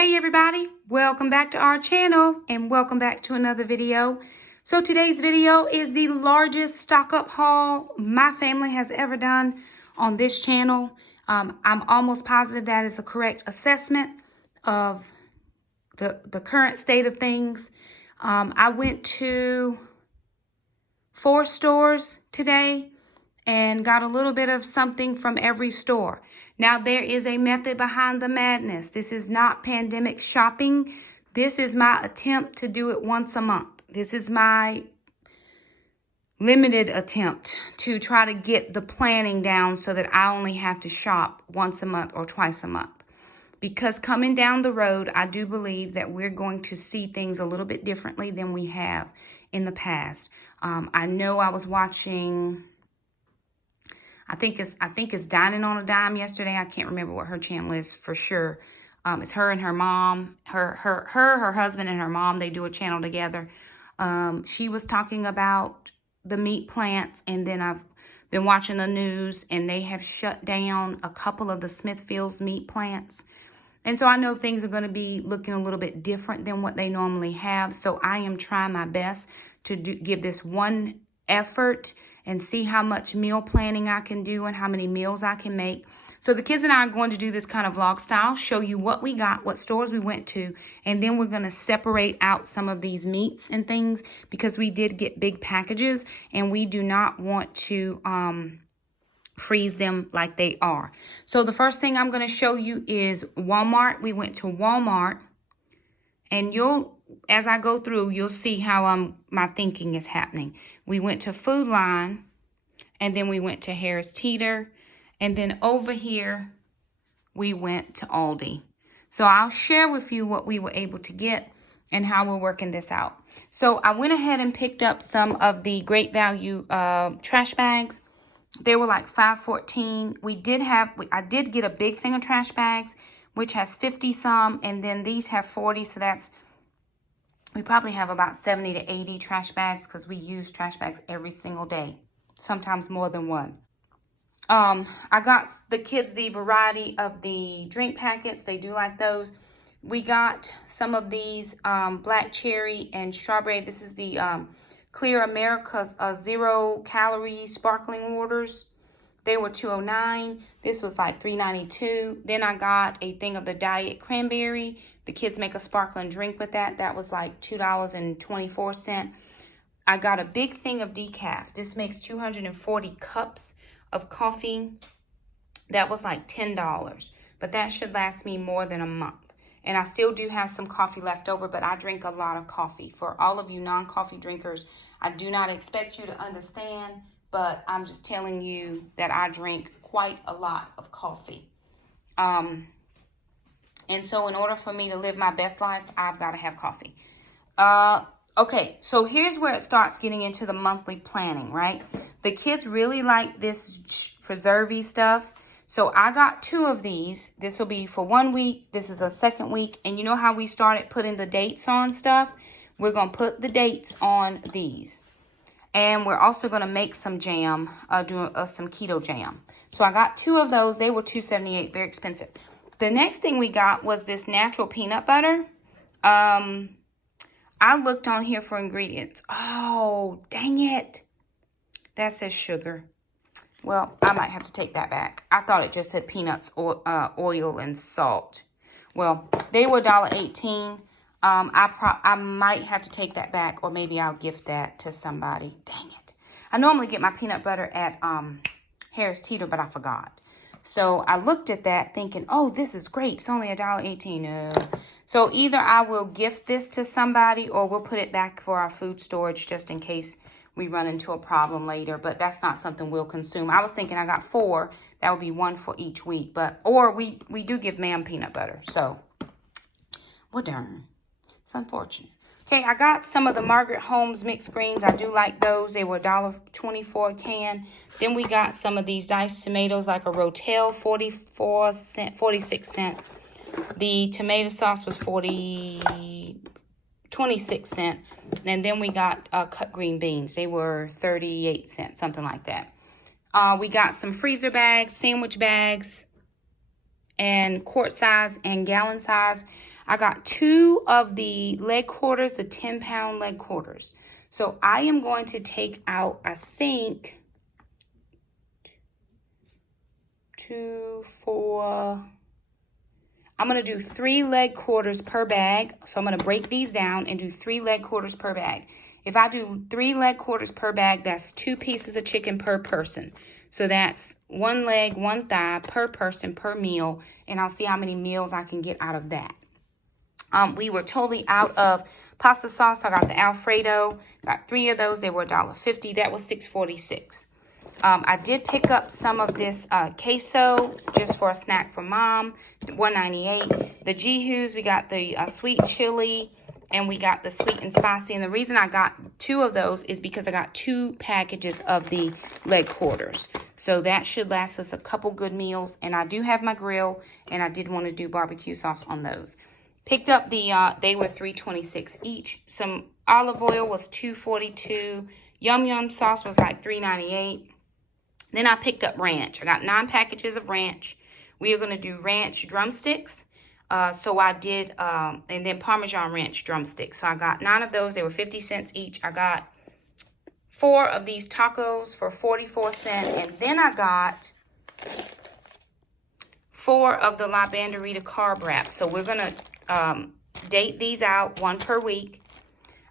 Hey everybody, welcome back to our channel and welcome back to another video. So today's video is the largest stock up haul my family has ever done on this channel. I'm almost positive that is a correct assessment of the current state of things. I went to 4 stores today and got a little bit of something from every store. Now, there is a method behind the madness. This is not pandemic shopping. This is my attempt to do it once a month. This is my limited attempt to try to get the planning down so that I only have to shop once a month or twice a month. Because coming down the road, I do believe that we're going to see things a little bit differently than we have in the past. I know I was watching... I think it's Dining on a Dime yesterday. I can't remember what her channel is for sure. It's her and her mom, her husband and her mom. They do a channel together. She was talking about the meat plants, and then I've been watching the news, and they have shut down a couple of the Smithfield's meat plants. And so I know things are going to be looking a little bit different than what they normally have. So I am trying my best to give this one effort and see how much meal planning I can do and how many meals I can make. So the kids and I are going to do this kind of vlog style, show you what we got, what stores we went to, and then we're going to separate out some of these meats and things because we did get big packages and we do not want to freeze them like they are. So the first thing I'm going to show you is Walmart. We went to Walmart, and as I go through, you'll see how my thinking is happening. We went to Food Line, and then we went to Harris Teeter, and then over here, we went to Aldi. So I'll share with you what we were able to get and how we're working this out. So I went ahead and picked up some of the Great Value trash bags. They were like $5.14. I did get a big thing of trash bags, which has 50 some, and then these have 40, so we probably have about 70 to 80 trash bags because we use trash bags every single day, sometimes more than one. I got the kids the variety of the drink packets. They do like those. We got some of these black cherry and strawberry. This is the Clear America 0 calorie sparkling waters. They were $2.09. This was like $3.92. Then I got a thing of the diet cranberry. The kids make a sparkling drink with that. That was like $2.24. I got a big thing of decaf. This makes 240 cups of coffee. That was like $10. But that should last me more than a month. And I still do have some coffee left over, but I drink a lot of coffee. For all of you non-coffee drinkers, I do not expect you to understand, but I'm just telling you that I drink quite a lot of coffee. And so in order for me to live my best life, I've got to have coffee. Okay, so here's where it starts getting into the monthly planning, right? The kids really like this preserve-y stuff. So I got 2 of these. This will be for 1 week. This is a second week. And you know how we started putting the dates on stuff? We're going to put the dates on these. And we're also going to make some jam, do some keto jam. So I got 2 of those. They were $2.78, very expensive. The next thing we got was this natural peanut butter. I looked on here for ingredients. Oh, dang it. That says sugar. Well, I might have to take that back. I thought it just said peanuts, oil, and salt. Well, they were $1.18. I might have to take that back, or maybe I'll gift that to somebody. Dang it. I normally get my peanut butter at Harris Teeter, but I forgot. So I looked at that thinking, oh, this is great. It's only $1.18. So either I will gift this to somebody or we'll put it back for our food storage just in case we run into a problem later. But that's not something we'll consume. I was thinking I got 4. That would be 1 for each week. Or we do give ma'am peanut butter. So, well, darn. It's unfortunate. Okay, I got some of the Margaret Holmes mixed greens. I do like those. They were $1.24 a can. Then we got some of these diced tomatoes, like a Rotel, 46 cents. The tomato sauce was 26 cents. And then we got cut green beans. They were 38 cents, something like that. We got some freezer bags, sandwich bags, and quart size and gallon size. I got 2 of the leg quarters, the 10-pound leg quarters. So I am going to take out, I think, 2, 4. I'm going to do 3 leg quarters per bag. So I'm going to break these down and do 3 leg quarters per bag. If I do 3 leg quarters per bag, that's 2 pieces of chicken per person. So that's 1 leg, 1 thigh per person per meal. And I'll see how many meals I can get out of that. We were totally out of pasta sauce. I got the Alfredo. Got 3 of those. They were $1.50. That was $6.46. I did pick up some of this queso just for a snack for Mom. $1.98. The Jihus, we got the sweet chili. And we got the sweet and spicy. And the reason I got 2 of those is because I got 2 packages of the leg quarters. So that should last us a couple good meals. And I do have my grill. And I did want to do barbecue sauce on those. Picked up the, they were $3.26 each. Some olive oil was $2.42. Yum Yum sauce was like $3.98. Then I picked up ranch. I got 9 packages of ranch. We are going to do ranch drumsticks. So I did, and then Parmesan ranch drumsticks. So I got 9 of those. They were 50 cents each. I got 4 of these tacos for 44 cents. And then I got 4 of the La Banderita carb wrap. So we're going to date these out 1 per week.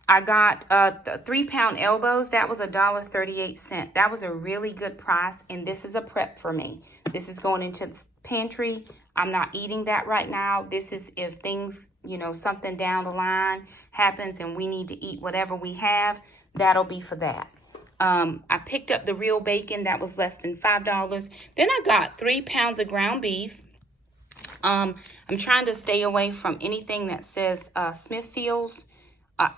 I got the 3-pound elbows. That was $1.38. That was a really good price. And this is a prep for me. This is going into the pantry. I'm not eating that right now. This is if things, you know, something down the line happens and we need to eat whatever we have, that'll be for that. I picked up the real bacon. That was less than $5. Then I got 3 pounds of ground beef. I'm trying to stay away from anything that says Smithfield's.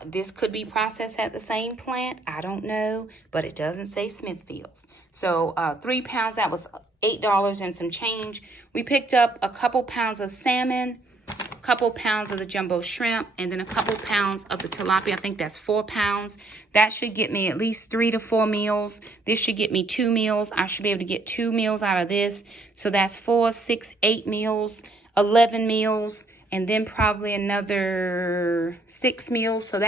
This could be processed at the same plant. I don't know, but it doesn't say Smithfield's. So 3 pounds, that was $8 and some change. We picked up a couple pounds of salmon, a couple pounds of the jumbo shrimp, and then a couple pounds of the tilapia. I think that's 4 pounds. That should get me at least 3 to 4 meals. This should get me 2 meals. I should be able to get 2 meals out of this. So that's 4, 6, 8 meals, 11 meals, and then probably another 6 meals. So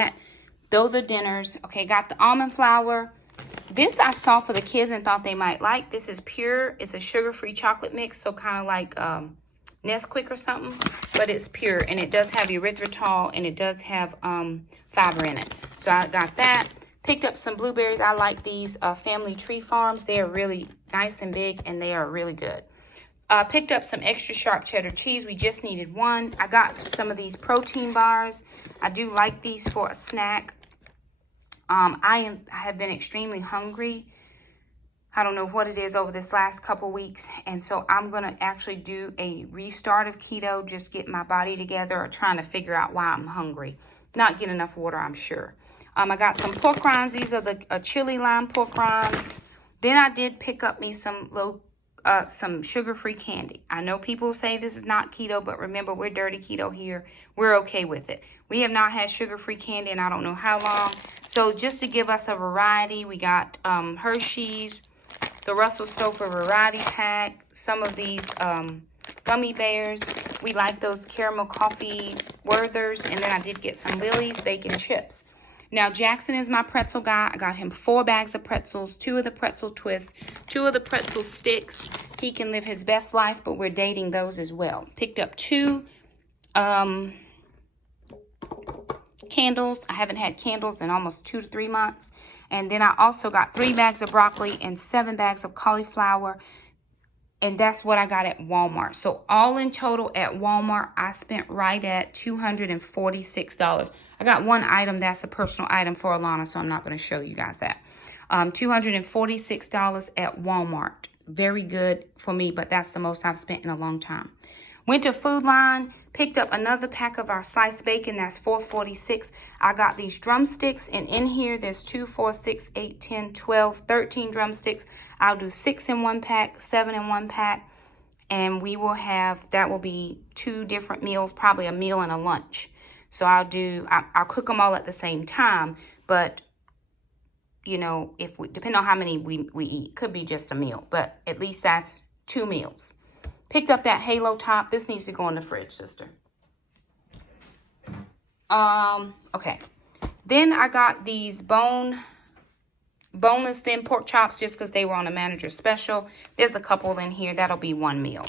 those are dinners. Okay, got the almond flour. This I saw for the kids and thought they might like. This is pure. It's a sugar-free chocolate mix, so kind of like Nesquik or something, but it's pure, and it does have erythritol, and it does have fiber in it. So I got that. Picked up some blueberries. I like these Family Tree Farms. They are really nice and big, and they are really good. Picked up some extra sharp cheddar cheese. We just needed 1. I got some of these protein bars. I do like these for a snack. I have been extremely hungry. I don't know what it is over this last couple weeks. And so I'm going to actually do a restart of keto, just get my body together, or trying to figure out why I'm hungry. Not getting enough water, I'm sure. I got some pork rinds. These are the chili lime pork rinds. Then I did pick up me some sugar-free candy. I know people say this is not keto, but remember, we're dirty keto here. We're okay with it. We have not had sugar-free candy in I don't know how long. So just to give us a variety, we got Hershey's, the Russell Stover Variety Pack, some of these gummy bears. We like those caramel coffee Werthers, and then I did get some Lily's bacon chips. Now, Jackson is my pretzel guy. I got him 4 bags of pretzels, 2 of the pretzel twists, 2 of the pretzel sticks. He can live his best life, but we're dating those as well. Picked up 2 candles. I haven't had candles in almost 2 to 3 months. And then I also got 3 bags of broccoli and 7 bags of cauliflower. And that's what I got at Walmart. So all in total at Walmart, I spent right at $246. I got 1 item that's a personal item for Alana, so I'm not going to show you guys that. $246 at Walmart. Very good for me, but that's the most I've spent in a long time. Went to Food Line, picked up another pack of our sliced bacon. That's $4.46. I got these drumsticks, and in here there's 2, 4, 6, 8, 10, 12, 13 drumsticks. I'll do 6 in 1 pack, 7 in 1 pack, and we will have, that will be 2 different meals, probably a meal and a lunch. So I'll cook them all at the same time, but you know, if we, depending on how many we eat, could be just a meal, but at least that's 2 meals. Picked up that Halo top. This needs to go in the fridge, sister. Okay. Then I got these boneless thin pork chops just because they were on a manager special. There's a couple in here. That'll be one meal.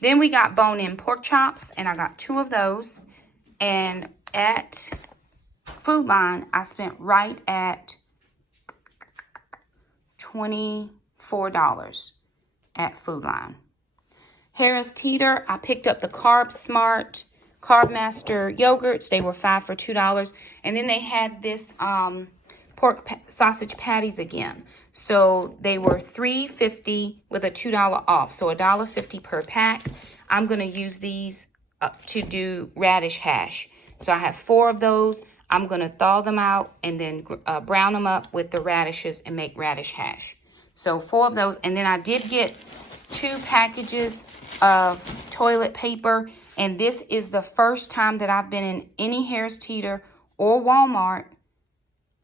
Then we got bone-in pork chops, and I got 2 of those. And at Food Line, I spent right at $24 at Food Line. Harris Teeter, I picked up the Carb Smart, Carb Master yogurts. They were 5 for $2. And then they had this pork sausage patties again. So they were $3.50 with a $2 off. So $1.50 per pack. I'm going to use these to do radish hash. So I have 4 of those. I'm going to thaw them out and then brown them up with the radishes and make radish hash. So 4 of those. And then I did get 2 packages of toilet paper. And this is the first time that I've been in any Harris Teeter or Walmart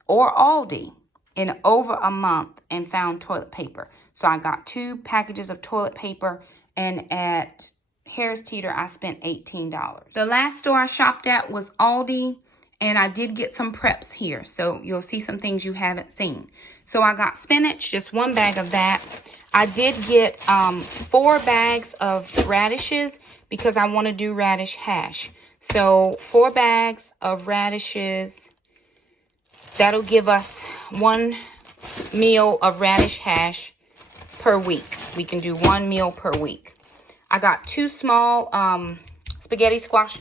or Aldi in over a month and found toilet paper. So I got 2 packages of toilet paper, and at Harris Teeter I spent $18. The last store I shopped at was Aldi, and I did get some preps here. So you'll see some things you haven't seen. So I got spinach, just 1 bag of that. I did get 4 bags of radishes because I want to do radish hash. So 4 bags of radishes. That'll give us 1 meal of radish hash per week. We can do 1 meal per week. I got 2 small spaghetti squash.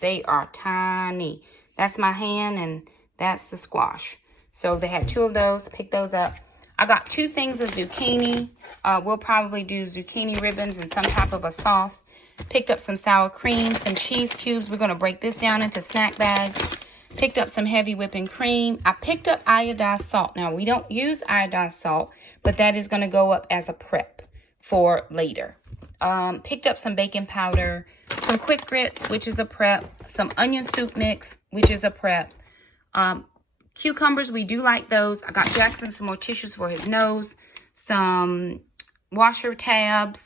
They are tiny. That's my hand and that's the squash. So they had 2 of those. Pick those up. I got 2 things of zucchini. We'll probably do zucchini ribbons and some type of a sauce. Picked up some sour cream, some cheese cubes. We're going to break this down into snack bags. Picked up some heavy whipping cream. I picked up iodized salt. Now, we don't use iodized salt, but that is going to go up as a prep for later. Picked up some baking powder, some quick grits, which is a prep, some onion soup mix, which is a prep. Cucumbers, we do like those. I got Jackson some more tissues for his nose, some washer tabs.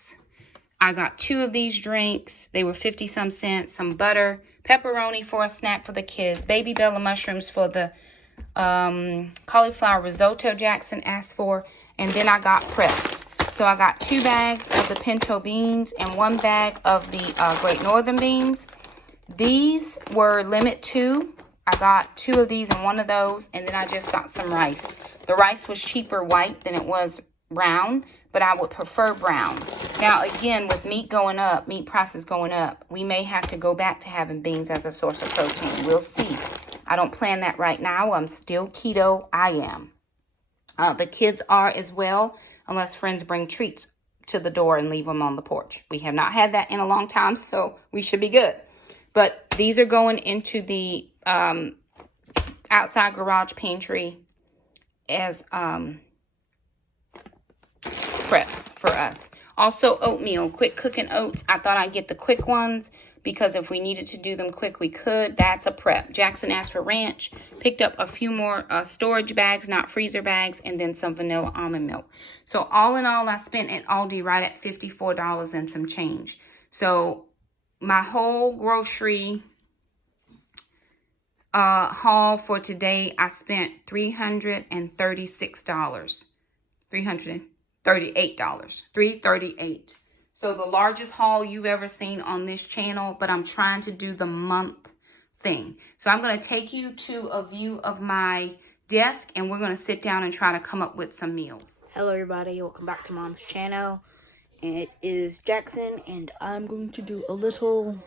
I got 2 of these drinks. They were 50-some cents. Some butter, pepperoni for a snack for the kids, baby bella mushrooms for the cauliflower risotto Jackson asked for, and then I got preps. So I got 2 bags of the pinto beans and 1 bag of the Great Northern beans. These were limit 2. I got 2 of these and 1 of those, and then I just got some rice. The rice was cheaper white than it was brown, but I would prefer brown. Now, again, with meat going up, meat prices going up, we may have to go back to having beans as a source of protein. We'll see. I don't plan that right now. I'm still keto. I am. The kids are as well, unless friends bring treats to the door and leave them on the porch. We have not had that in a long time, so we should be good. But these are going into the outside garage pantry as preps for us. Also, oatmeal, quick cooking oats. I thought I'd get the quick ones because if we needed to do them quick, we could. That's a prep. Jackson asked for ranch. Picked up a few more storage bags, not freezer bags, and then some vanilla almond milk. So all in all, I spent at Aldi right at $54 and some change. So my whole grocery haul for today, I spent $336. $338. So the largest haul you've ever seen on this channel, but I'm trying to do the month thing. So I'm going to take you to a view of my desk, and we're going to sit down and try to come up with some meals. Hello everybody, welcome back to Mom's channel. It is Jackson, and I'm going to do a little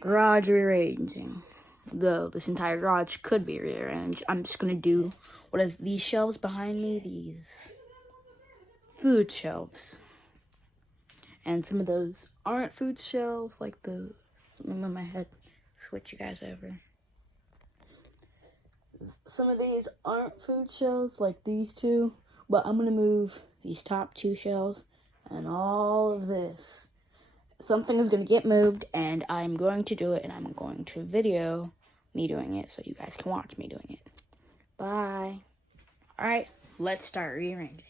garage rearranging. Though this entire garage could be rearranged, I'm just going to do what is these shelves behind me, these food shelves. And some of those aren't food shelves, like the, something in my head, switch you guys over. Some of these aren't food shelves, like these 2, but I'm going to move these top 2 shelves and all of this. Something is going to get moved, and I'm going to do it, and I'm going to video me doing it so you guys can watch me doing it. Bye. Alright, let's start rearranging.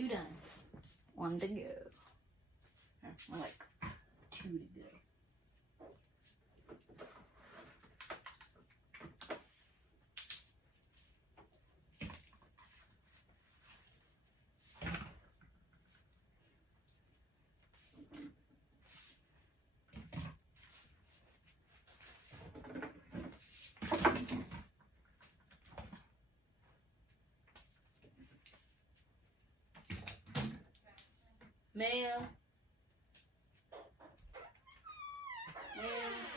2 done. 1 to go. Or more like 2 to go. Ma'am. No, ma'am.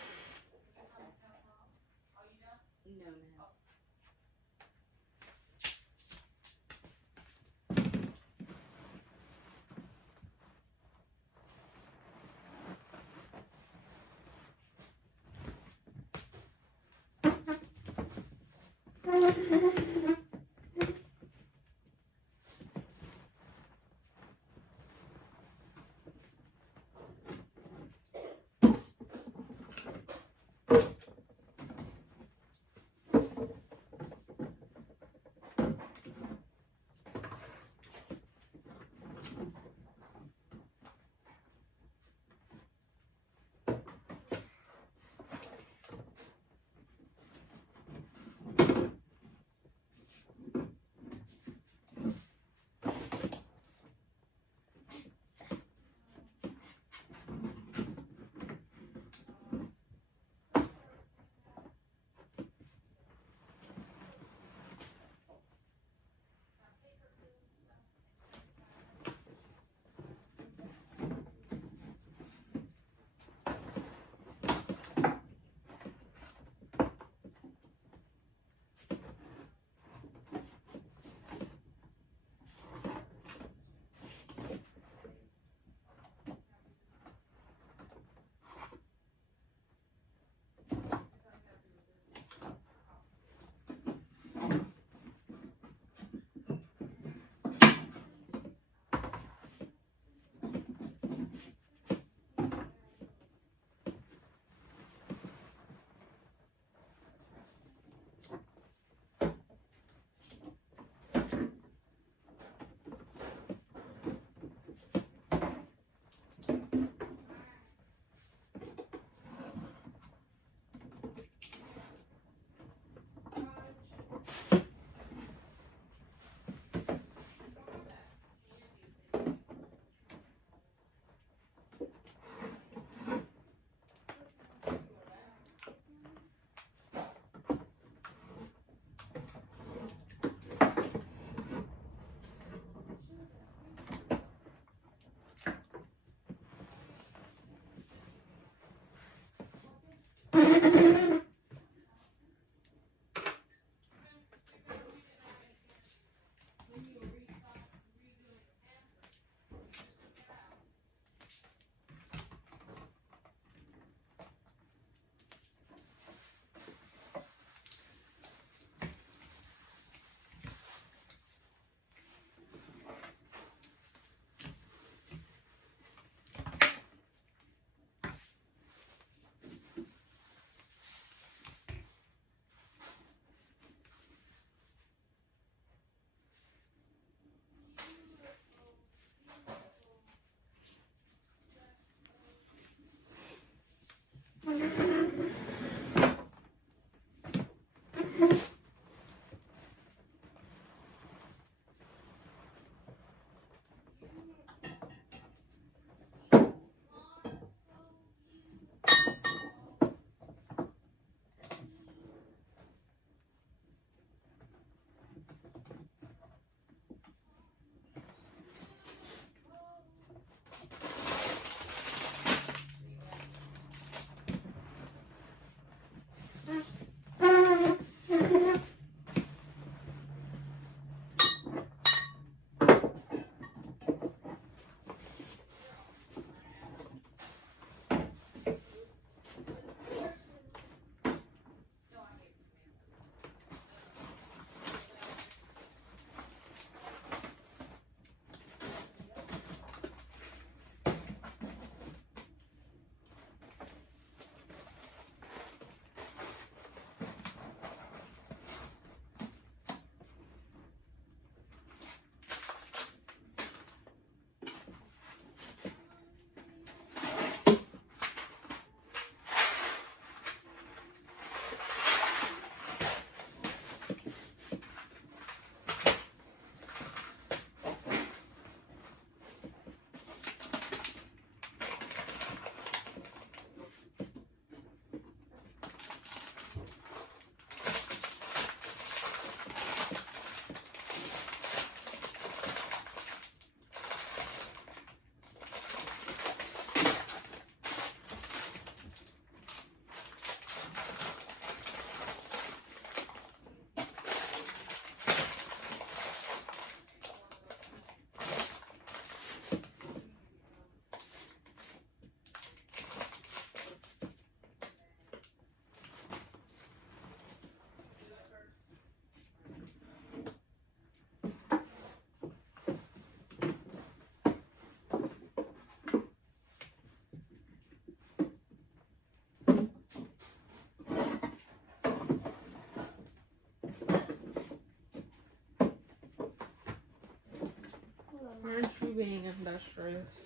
being industrious.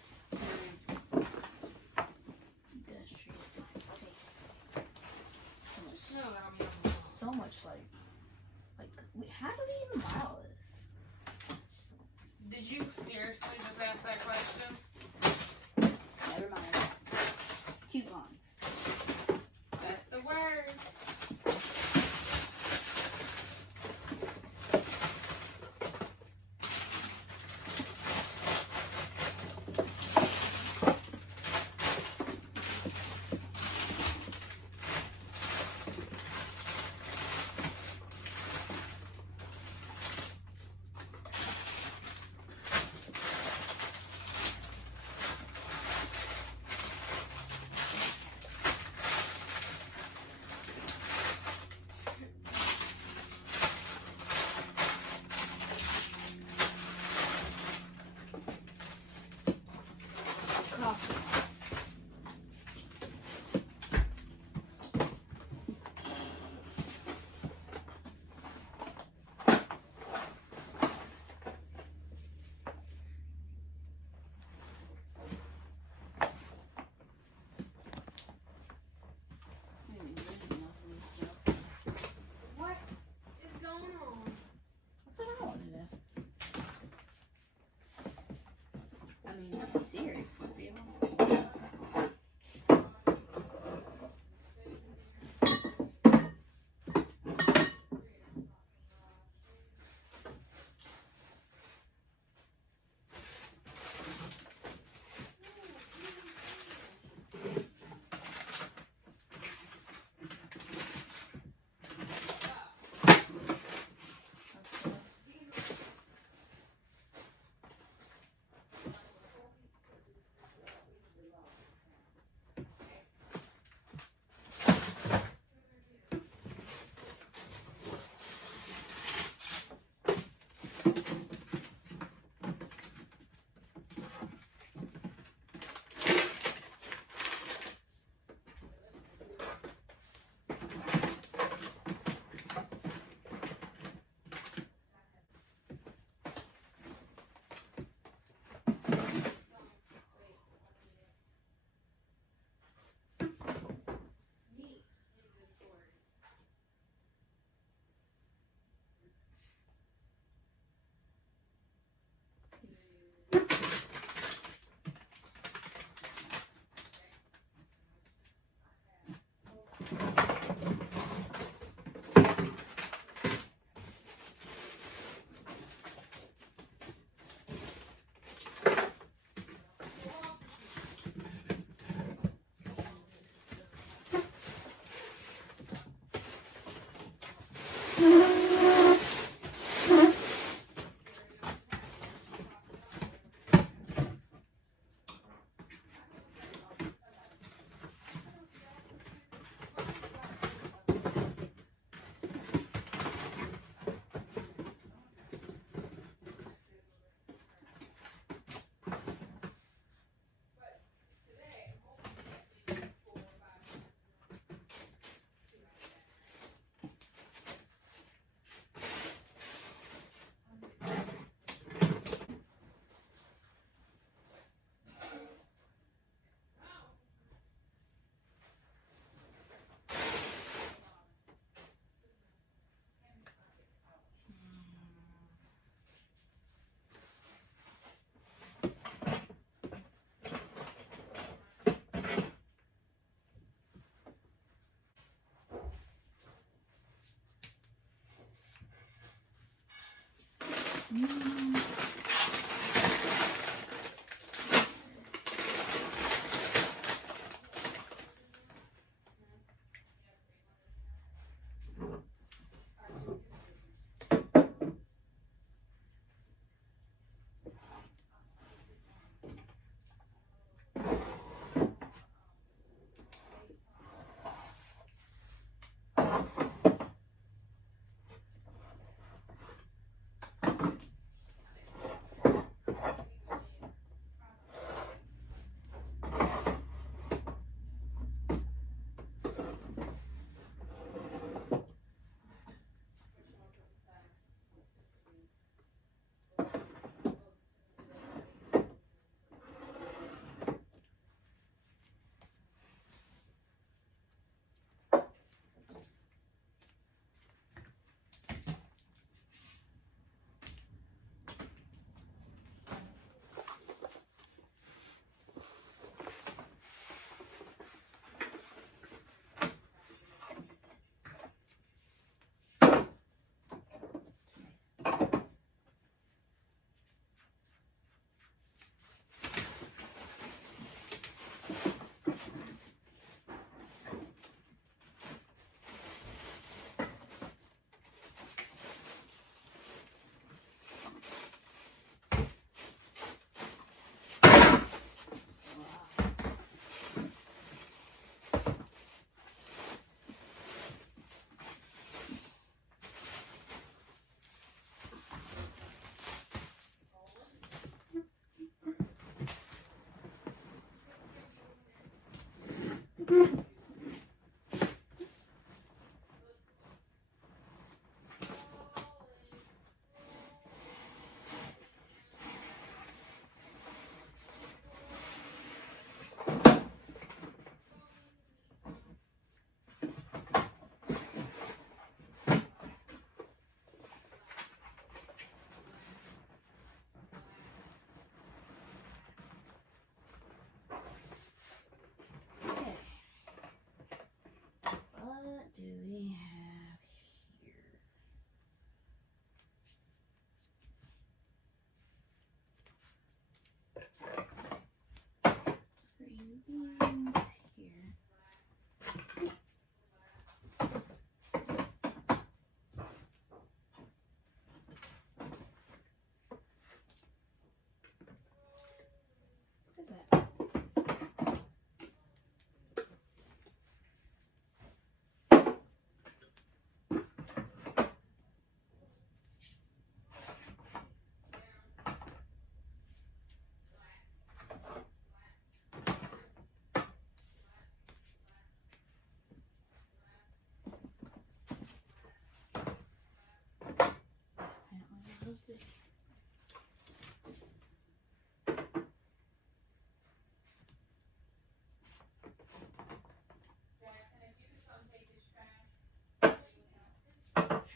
Industrious my face. So much. No, that'll be So much like. Wait, how do we even buy all this? Did you seriously just ask that question? Never mind. Coupons. That's the word. What is going on? That's what I want to know. I mean, seriously, people.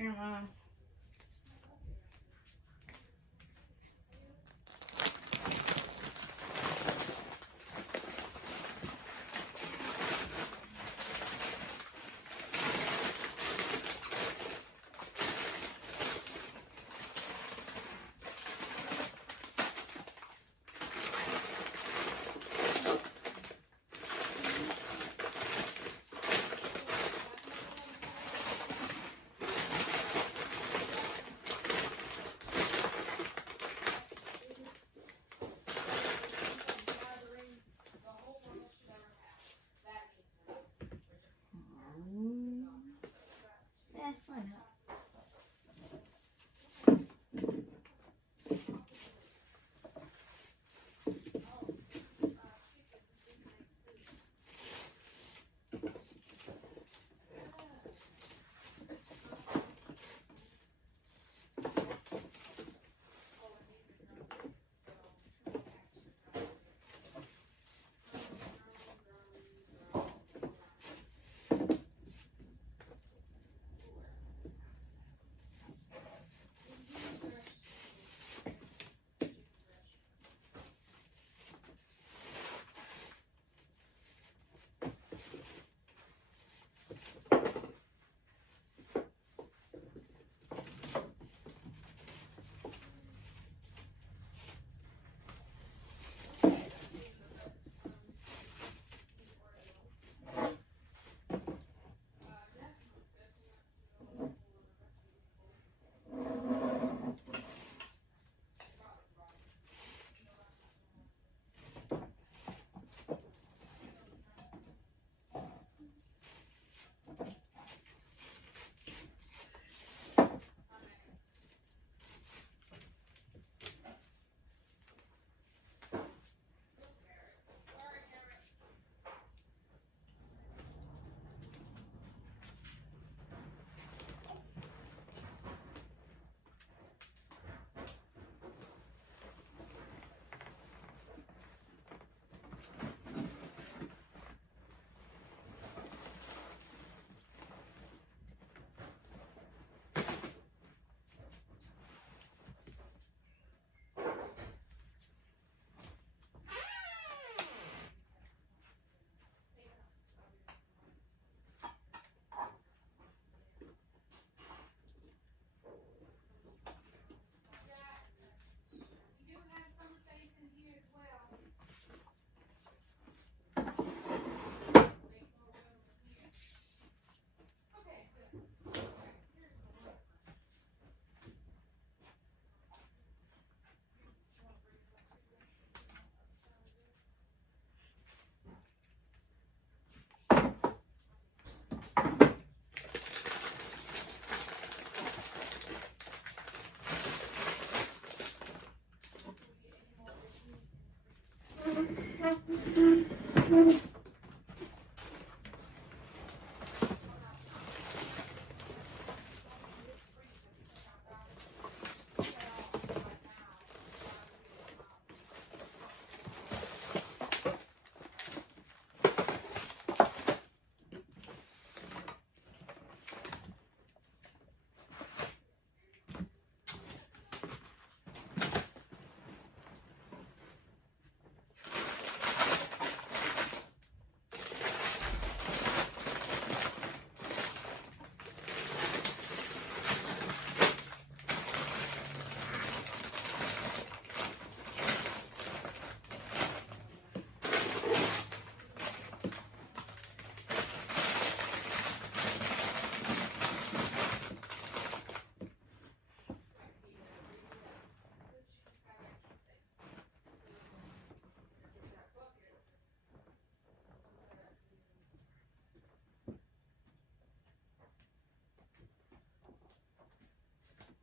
Share mine. Why not?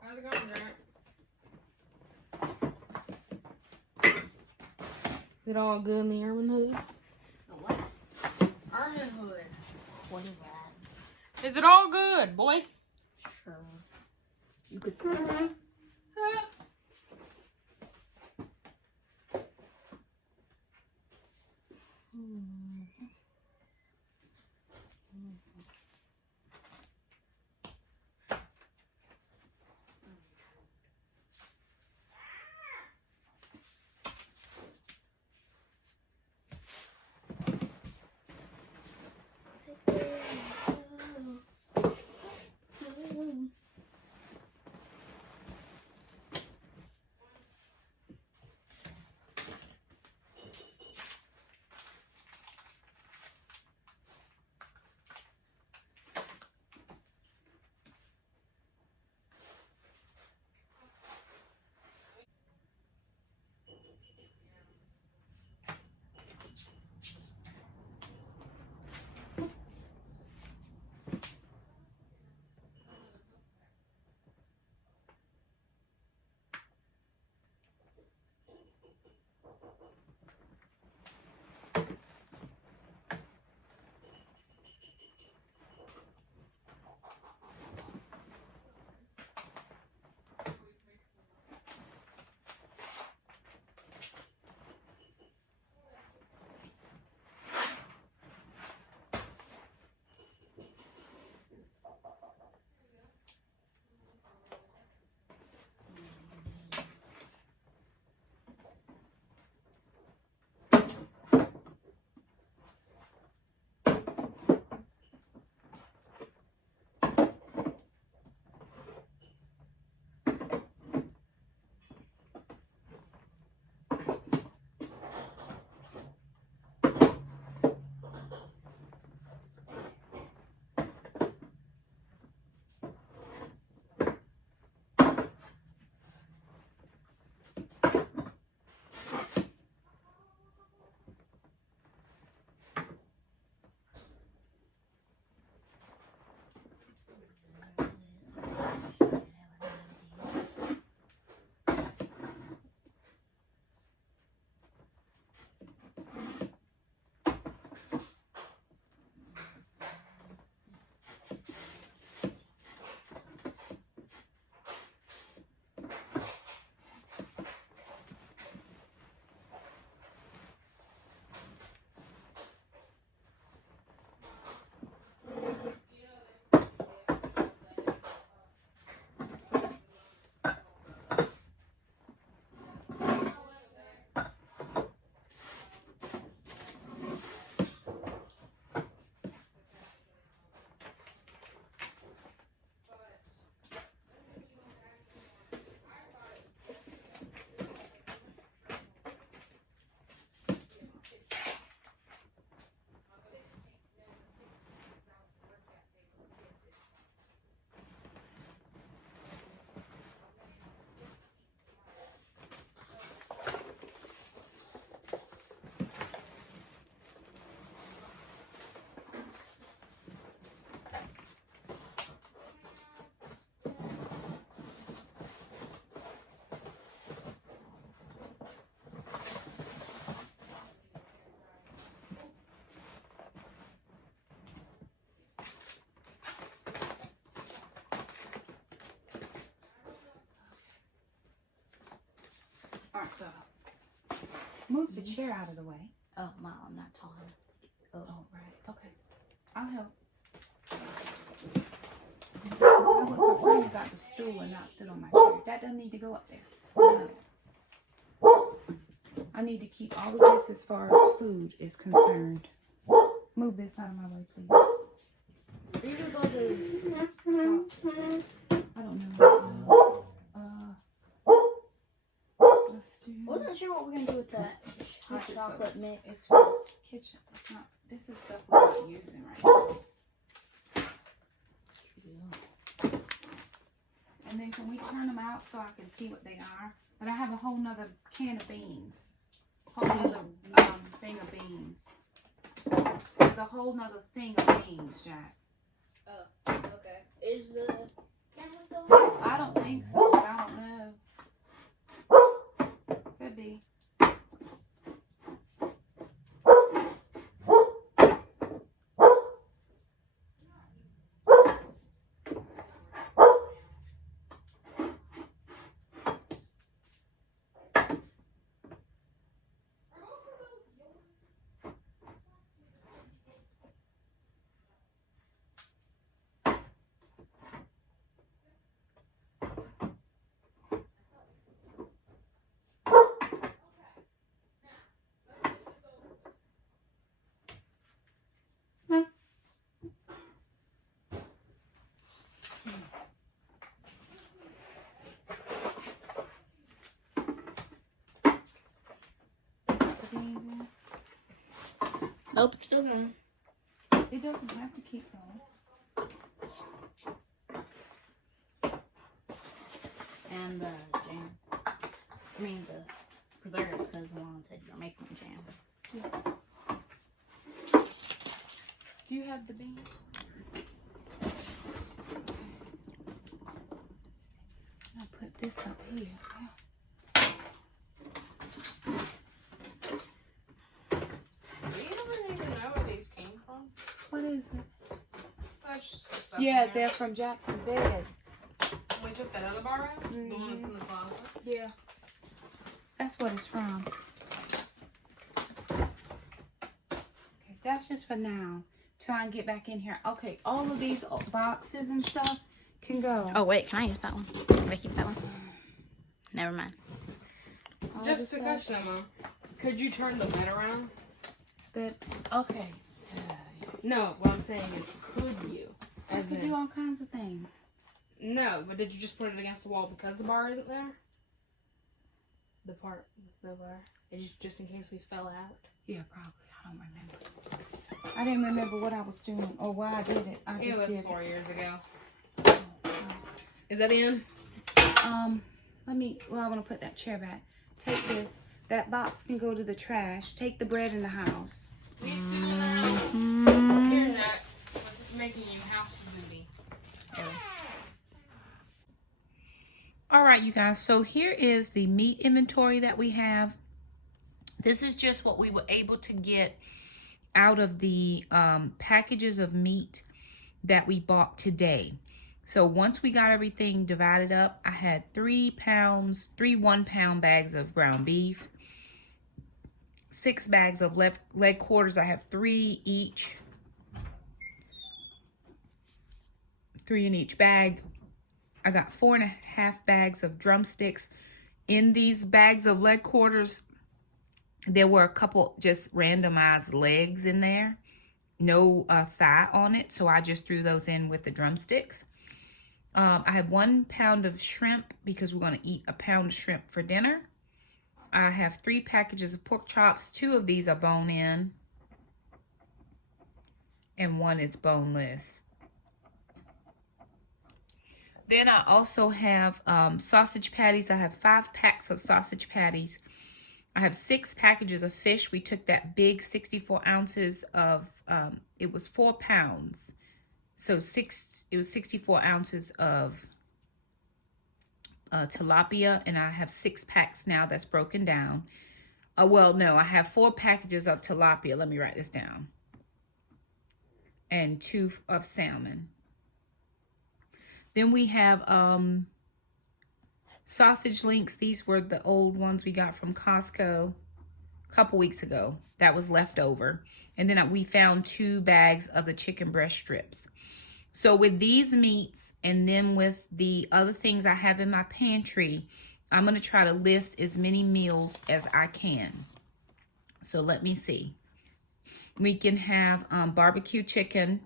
How's it going, Jack? Is it all good in the Almond hood? The what? Almond hood. What is that? Is it all good, boy? Sure. You could say that. Alright, so move the chair out of the way. Oh, wow, I'm not tall enough. Oh, right. Okay. I'll help. I would prefer you got the stool and not sit on my chair. That doesn't need to go up there. No. I need to keep all of this as far as food is concerned. Move this out of my way, please. These are all those Sauces. I don't know. Let's do. Wasn't sure what we're gonna do with that hot This is chocolate mix. It's for the kitchen. It's not. This is stuff we're not using right now. And then can we turn them out so I can see what they are? But I have a whole nother can of beans. Whole nother thing of beans. There's a whole nother thing of beans, Jack. Oh, okay. Is the camera still on? I don't think so, but I don't know. Could be. Nope, it's still going. It doesn't have to keep going. And the jam. I mean the preserves, because Mom said you're making jam. Yeah. Do you have the beans? I'll put this up here. Do you even know where these came from? What is it? That's just stuff Yeah, in there. they're from Jackson's bed. We took that other bar out? The one that's in the closet? Yeah. That's what it's from. Okay, that's just for now. Till I get back in here. Okay, all of these boxes and stuff can go. Oh, wait, can I use that one? Can I keep that one? Never mind. All Just this a stuff. question, Emma. Could you turn the bed around? But, okay. No, what I'm saying is, could you? I As could in, do all kinds of things. no, but did you just put it against the wall because the bar isn't there? The part with the bar? It's just in case we fell out? Yeah, probably. I don't remember. I didn't remember what I was doing or why I did it. I It just was did 4 years ago. it. Is that the end? Well, I want to put that chair back. Take this. That box can go to the trash. Take the bread in the house. These two in the house. Here, Jack. What's making you house duty? All right, you guys. So here is the meat inventory that we have. This is just what we were able to get out of the packages of meat that we bought today. So once we got everything divided up, I had 3 1-pound bags of ground beef, 6 bags of leg quarters. I have 3 each, 3 in each bag. I got 4.5 bags of drumsticks. In these bags of leg quarters, there were a couple just randomized legs in there. No thigh on it, so I just threw those in with the drumsticks. I have 1 pound of shrimp because we're going to eat a pound of shrimp for dinner. I have 3 packages of pork chops. 2 of these are bone-in, and 1 is boneless. Then I also have sausage patties. I have 5 packs of sausage patties. I have 6 packages of fish. We took that big 64 ounces of, it was 4 pounds. So it was 64 ounces of tilapia, and I have 6 packs now that's broken down. Well, no, I have 4 packages of tilapia. Let me write this down. And 2 of salmon. Then we have sausage links. These were the old ones we got from Costco a couple weeks ago. That was left over. And then we found 2 bags of the chicken breast strips. So with these meats and then with the other things I have in my pantry, I'm going to try to list as many meals as I can. So let me see. We can have barbecue chicken.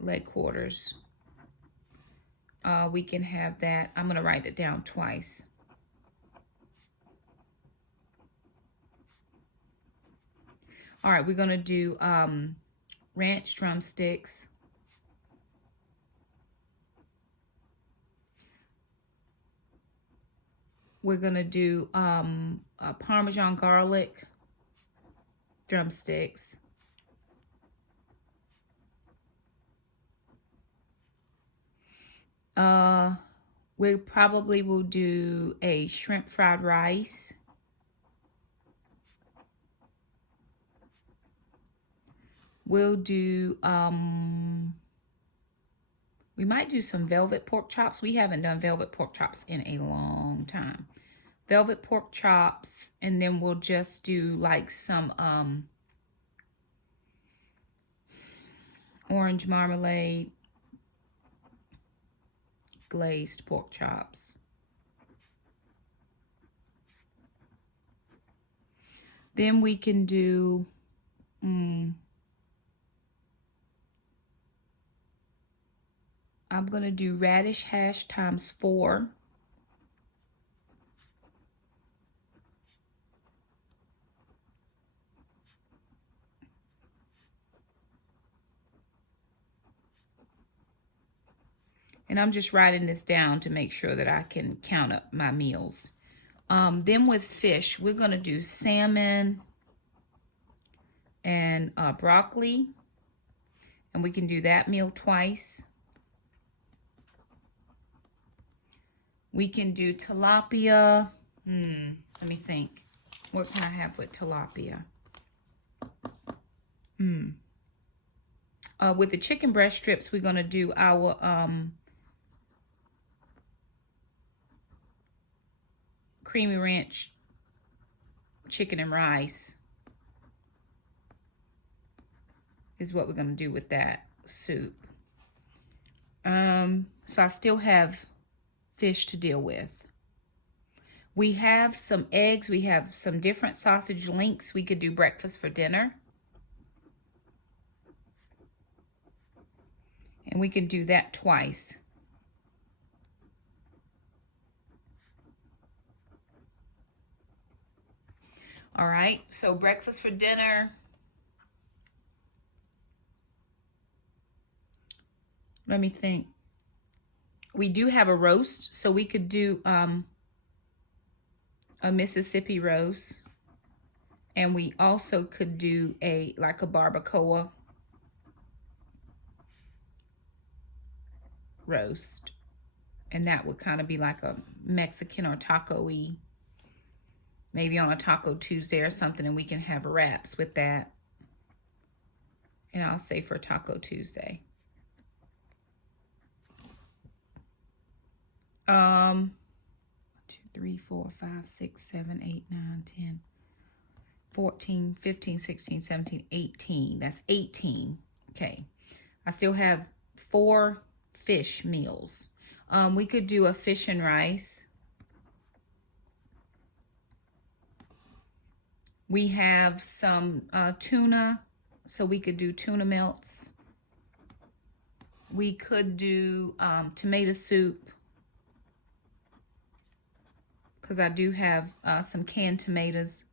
Leg quarters. We can have that. I'm going to write it down twice. All right, we're going to do ranch drumsticks. We're going to do Parmesan garlic drumsticks. We probably will do a shrimp fried rice. We'll do, we might do some velvet pork chops. We haven't done velvet pork chops in a long time. Velvet pork chops, and then we'll just do like some orange marmalade, glazed pork chops. Then we can do I'm going to do radish hash times 4. And I'm just writing this down to make sure that I can count up my meals. Then with fish, we're going to do salmon and broccoli. And we can do that meal twice. We can do tilapia. Let me think. What can I have with tilapia? With the chicken breast strips, we're going to do our creamy ranch chicken and rice. Is what we're going to do with that soup. So I still have fish to deal with. We have some eggs. We have some different sausage links. We could do breakfast for dinner. And we can do that twice. All right, so breakfast for dinner. Let me think. We do have a roast, so we could do a Mississippi roast. And we also could do like a barbacoa roast. And that would kind of be like a Mexican or taco-y. Maybe on a Taco Tuesday or something, and we can have wraps with that. And I'll say for Taco Tuesday. 2, 3, 4, 5, 6, 7, 8, 9, 10, 14, 15, 16, 17, 18. That's 18. Okay. I still have 4 fish meals. We could do a fish and rice. We have some tuna, so we could do tuna melts. We could do tomato soup, because I do have some canned tomatoes.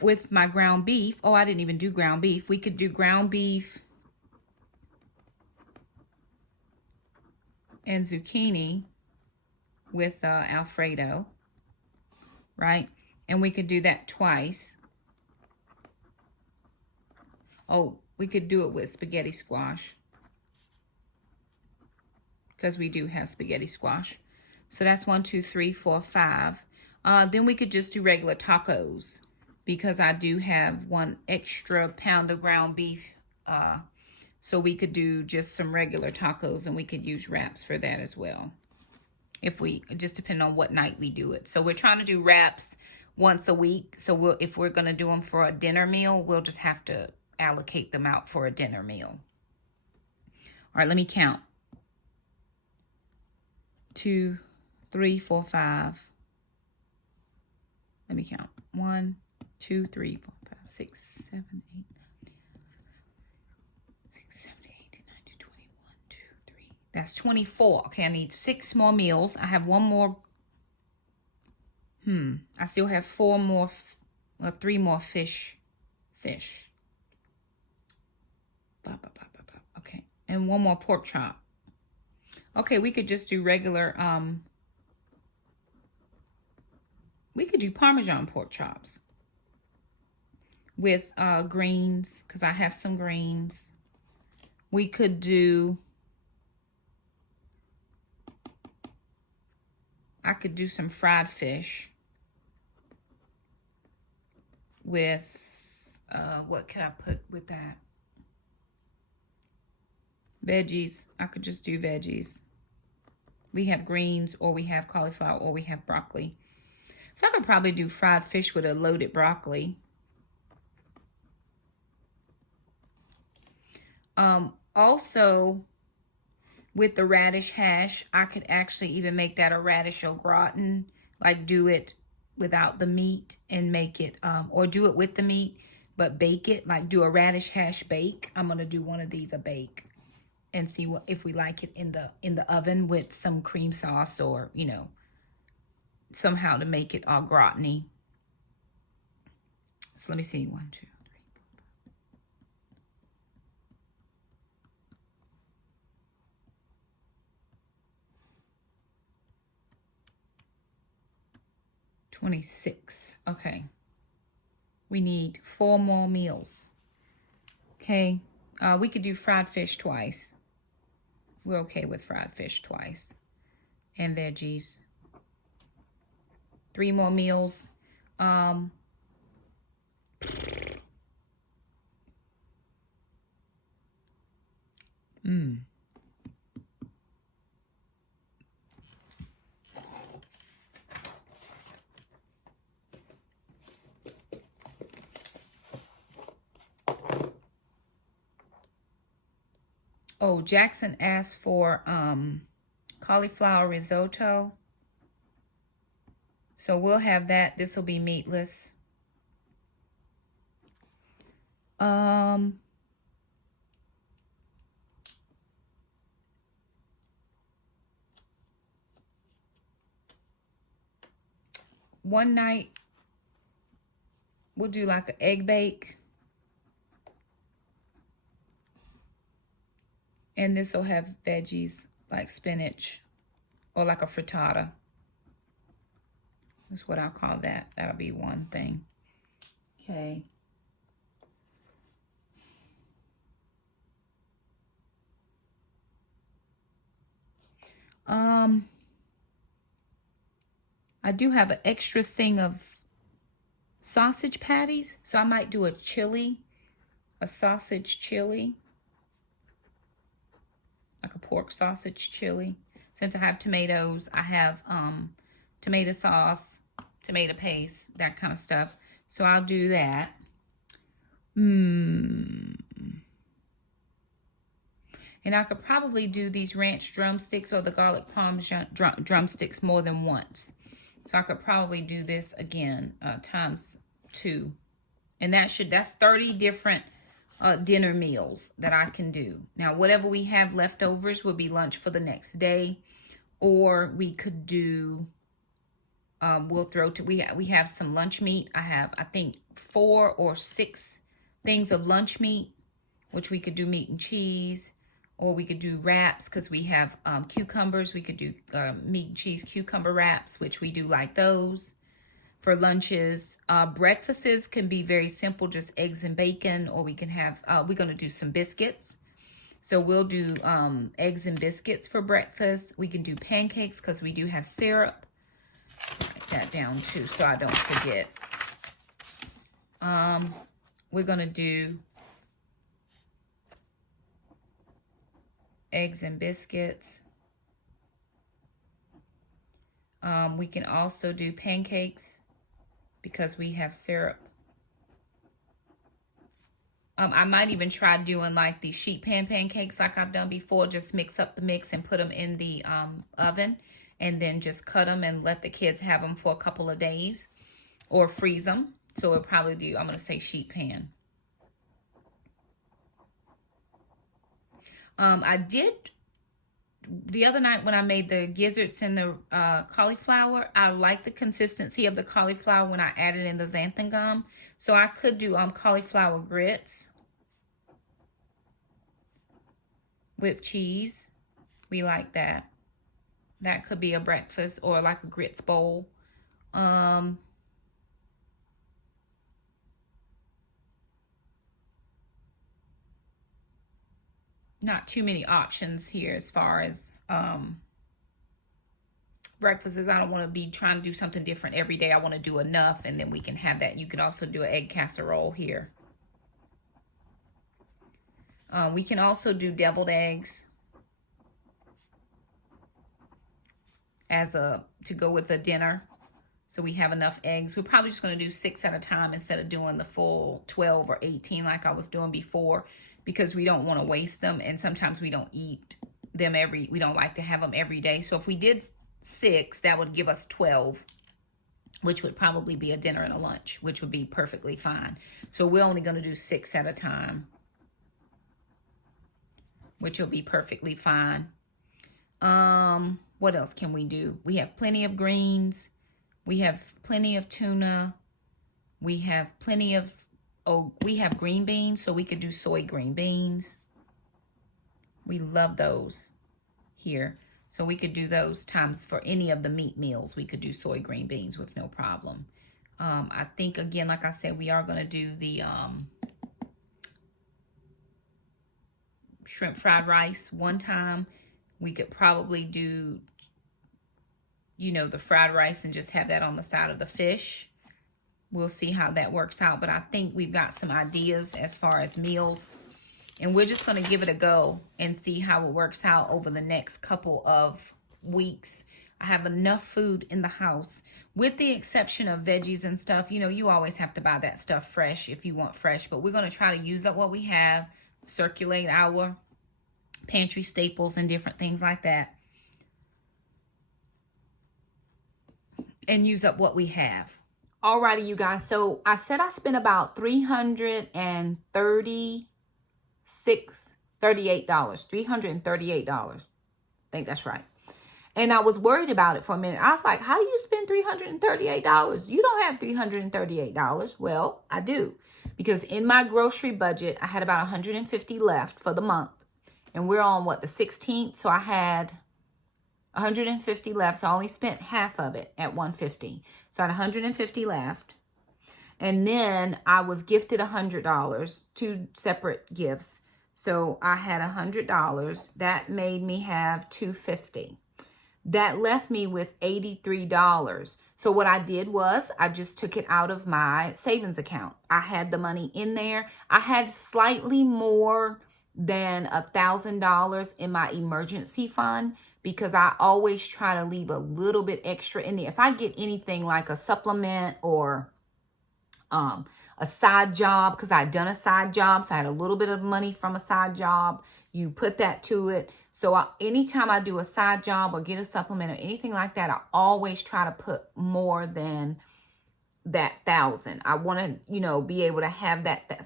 With my ground beef, I didn't even do ground beef. We could do ground beef and zucchini with Alfredo, right? And we could do that twice. Oh, we could do it with spaghetti squash, because we do have spaghetti squash. So that's 1, 2, 3, 4, 5. Then we could just do regular tacos. because I do have 1 extra pound of ground beef. So we could do just some regular tacos, and we could use wraps for that as well. If we, just depend on what night we do it. So we're trying to do wraps once a week. So if we're going to do them for a dinner meal, we'll just have to allocate them out for a dinner meal. All right, let me count. 2, 3, 4, 5. Let me count. 1, 2, 3, 4, 5, 6, 7, 8, 9, 6, 7, 8, 9, 20, 1, 2, 3. That's 24. Okay, I need 6 more meals. I have 1 more. I still have 4 more, 3 more fish. Okay, and 1 more pork chop. Okay, we could just do regular, we could do Parmesan pork chops with greens, because I have some greens. We could do, I could do some fried fish with, what can I put with that? Veggies. I could just do veggies. We have greens, or we have cauliflower, or we have broccoli. So I could probably do fried fish with a loaded broccoli. Also, with the radish hash, I could actually even make that a radish au gratin. Like do it without the meat and make it, or do it with the meat, but bake it. Like do a radish hash bake. I'm going to do one of these a bake. And see what if we like it in the oven with some cream sauce, or you know, somehow to make it all gratin-y. So let me see. 1, 2, 3, 4, 5. 26. Okay. We need 4 more meals. Okay. We could do fried fish twice. We're okay with fried fish twice. And veggies. 3 more meals. Oh, Jackson asked for cauliflower risotto. So we'll have that. This will be meatless. One night we'll do like an egg bake. And this will have veggies like spinach or like a frittata. That's what I'll call that. That'll be one thing. Okay. I do have an extra thing of sausage patties. So I might do a chili, a sausage chili. Like a pork sausage chili. Since I have tomatoes, I have tomato sauce, tomato paste, that kind of stuff. So I'll do that. And I could probably do these ranch drumsticks or the garlic Parmesan drumsticks more than once. So I could probably do this again times 2. And that's 30 different dinner meals that I can do. Now, whatever we have leftovers will be lunch for the next day. Or we could do, we'll throw to, we have some lunch meat. I have, I think, 4 or 6 things of lunch meat, which we could do meat and cheese. Or we could do wraps because we have cucumbers. We could do meat and cheese cucumber wraps, which we do like those for lunches. Breakfasts can be very simple, just eggs and bacon. Or we can have, we're going to do some biscuits. So we'll do eggs and biscuits for breakfast. We can do pancakes because we do have syrup. Write that down too so I don't forget. We're going to do eggs and biscuits. We can also do pancakes because we have syrup. I might even try doing like the sheet pan pancakes like I've done before. Just mix up the mix and put them in the oven, and then just cut them and let the kids have them for a couple of days, or freeze them. So we'll probably do, I'm going to say sheet pan. I did the other night when I made the gizzards and the cauliflower, I like the consistency of the cauliflower when I added in the xanthan gum. So I could do cauliflower grits, whipped cheese. We like that. That could be a breakfast or like a grits bowl. Not too many options here as far as breakfasts. I don't want to be trying to do something different every day. I want to do enough, and then we can have that. You could also do an egg casserole here. We can also do deviled eggs as to go with the dinner. So we have enough eggs. We're probably just going to do 6 at a time instead of doing the full 12 or 18 like I was doing before, because we don't want to waste them, and sometimes we don't eat them we don't like to have them every day. So if we did 6, that would give us 12, which would probably be a dinner and a lunch, which would be perfectly fine. So we're only going to do 6 at a time, which will be perfectly fine. What else can we do? We have plenty of greens. We have plenty of tuna. We have plenty of, we have green beans, so we could do soy green beans. We love those here. So we could do those times for any of the meat meals. We could do soy green beans with no problem. I think, again, like I said, we are going to do the shrimp fried rice one time. We could probably do, you know, the fried rice and just have that on the side of the fish. We'll see how that works out. But I think we've got some ideas as far as meals. And we're just going to give it a go and see how it works out over the next couple of weeks. I have enough food in the house, with the exception of veggies and stuff. You know, you always have to buy that stuff fresh if you want fresh. But we're going to try to use up what we have, circulate our pantry staples and different things like that, and use up what we have. Alrighty, you guys. So I said I spent about $338. I think that's right. And I was worried about it for a minute. I was like, how do you spend $338? You don't have $338. Well, I do. Because in my grocery budget, I had about $150 left for the month. And we're on, what, the 16th? So I had $150 left. So I only spent half of it at $150. So I had $150 left. And then I was gifted $100, 2 separate gifts. So I had $100. That made me have $250. That left me with $83. So what I did was I just took it out of my savings account. I had the money in there. I had slightly more than $1,000 in my emergency fund, because I always try to leave a little bit extra in there. If I get anything like a supplement or a side job, because I'd done a side job, so I had a little bit of money from a side job, you put that to it. So anytime I do a side job or get a supplement or anything like that, I always try to put more than that $1,000. I want to, you know, be able to have that.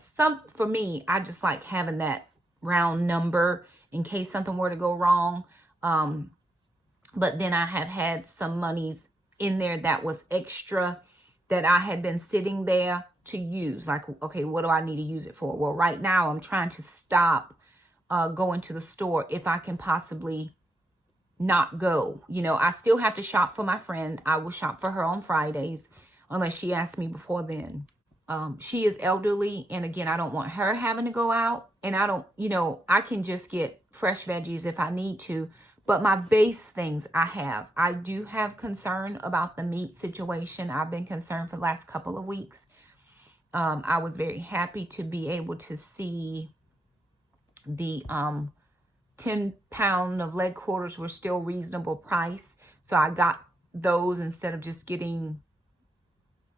For me, I just like having that round number in case something were to go wrong. But then I had some monies in there that was extra that I had been sitting there to use. Like, okay, what do I need to use it for? Well, right now I'm trying to stop going to the store if I can possibly not go. You know, I still have to shop for my friend. I will shop for her on Fridays unless she asks me before then. She is elderly, and again, I don't want her having to go out, and I don't, you know, I can just get fresh veggies if I need to, but my base things I do have concern about the meat situation. I've been concerned for the last couple of weeks, I was very happy to be able to see the 10-pound of leg quarters were still reasonable price. So I got those instead of just getting,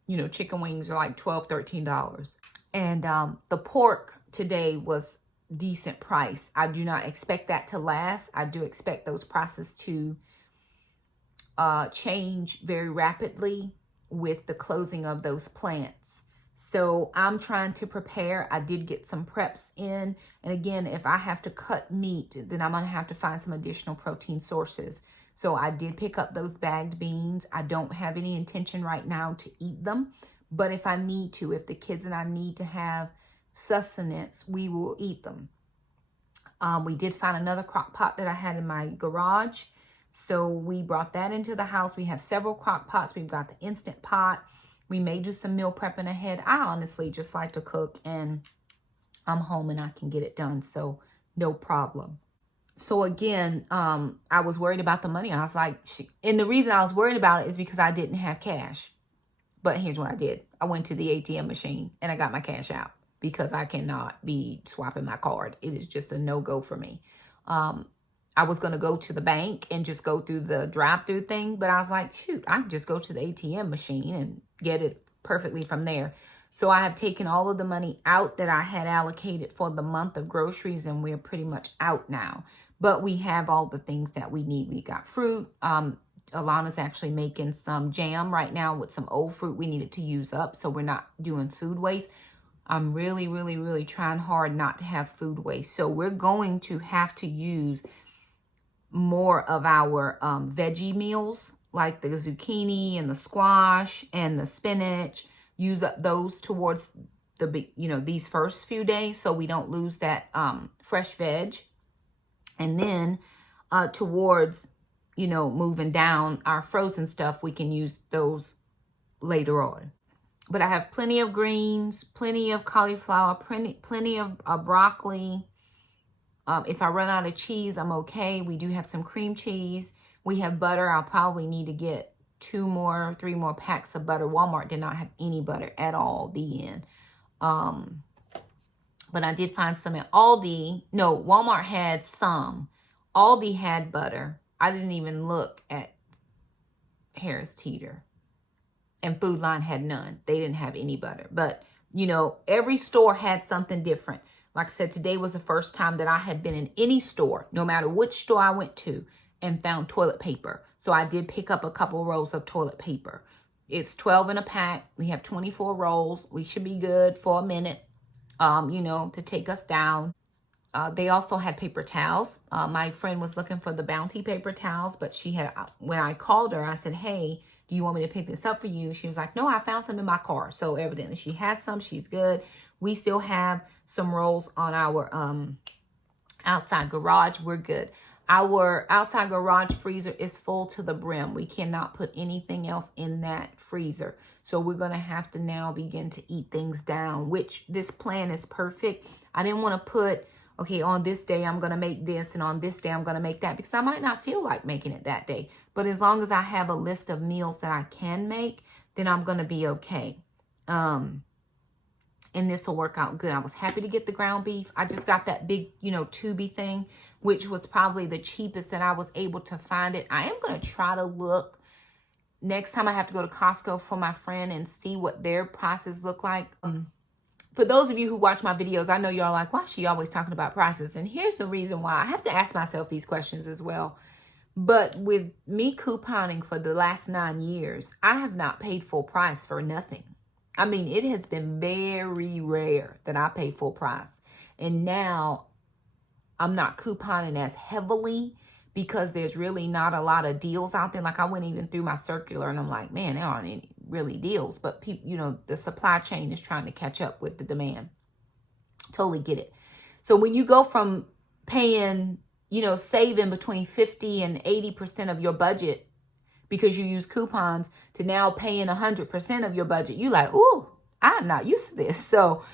you know, chicken wings are like $12, $13. And the pork today was decent price. I do not expect that to last. I do expect those prices to change very rapidly with the closing of those plants. So I'm trying to prepare. I did get some preps in. And again, if I have to cut meat, then I'm going to have to find some additional protein sources. So I did pick up those bagged beans. I don't have any intention right now to eat them. But if I need to, if the kids and I need to have sustenance, we will eat them. We did find another crock pot that I had in my garage. So we brought that into the house. We have several crock pots. We've got the Instant Pot. We may do some meal prepping ahead. I honestly just like to cook, and I'm home and I can get it done. So no problem. So again, I was worried about the money. I was like, and the reason I was worried about it is because I didn't have cash. But here's what I did. I went to the ATM machine and I got my cash out because I cannot be swapping my card. It is just a no-go for me. I was going to go to the bank and just go through the drive-through thing, but I was like, shoot, I can just go to the ATM machine and get it perfectly from there. So I have taken all of the money out that I had allocated for the month of groceries, and we're pretty much out now. But we have all the things that we need. We got fruit. Alana's actually making some jam right now with some old fruit we needed to use up, so we're not doing food waste. I'm really, really, really trying hard not to have food waste. So we're going to have to use more of our veggie meals, like the zucchini and the squash and the spinach. Use up those towards the, you know, these first few days, so we don't lose that fresh veg. And then towards, you know, moving down our frozen stuff, we can use those later on. But I have plenty of greens, plenty of cauliflower, plenty of broccoli. If I run out of cheese, I'm okay. We do have some cream cheese. We have butter. I'll probably need to get 3 more packs of butter. Walmart did not have any butter at all, the end. But I did find some at Aldi. No, Walmart had some. Aldi had butter. I didn't even look at Harris Teeter. And Food Line had none. They didn't have any butter. But, you know, every store had something different. Like I said, today was the first time that I had been in any store, no matter which store I went to, and found toilet paper. So I did pick up a couple rolls of toilet paper. It's 12 in a pack. We have 24 rolls. We should be good for a minute, you know, to take us down. They also had paper towels. My friend was looking for the Bounty paper towels, but she had, when I called her, I said, hey, do you want me to pick this up for you? She was like, no, I found some in my car. So evidently she has some. She's good. We still have some rolls on our outside garage. We're good. Our outside garage freezer is full to the brim. We cannot put anything else in that freezer. So we're going to have to now begin to eat things down, which this plan is perfect. I didn't want to put, okay, on this day I'm going to make this, and on this day I'm going to make that, because I might not feel like making it that day. But as long as I have a list of meals that I can make, then I'm going to be okay. And this will work out good. I was happy to get the ground beef. I just got that big, you know, tubey thing, which was probably the cheapest that I was able to find it. I am going to try to look next time I have to go to Costco for my friend and see what their prices look like. For those of you who watch my videos, I know y'all like, why is she always talking about prices? And here's the reason why. I have to ask myself these questions as well. But with me couponing for the last 9 years, I have not paid full price for nothing. I mean, it has been very rare that I pay full price. And now I'm not couponing as heavily because there's really not a lot of deals out there. Like, I went even through my circular and I'm like, man, there aren't any really deals. But people, you know, the supply chain is trying to catch up with the demand. Totally get it. So when you go from paying, you know, saving between 50 and 80% of your budget because you use coupons to now paying 100% of your budget, you like, ooh, I'm not used to this. So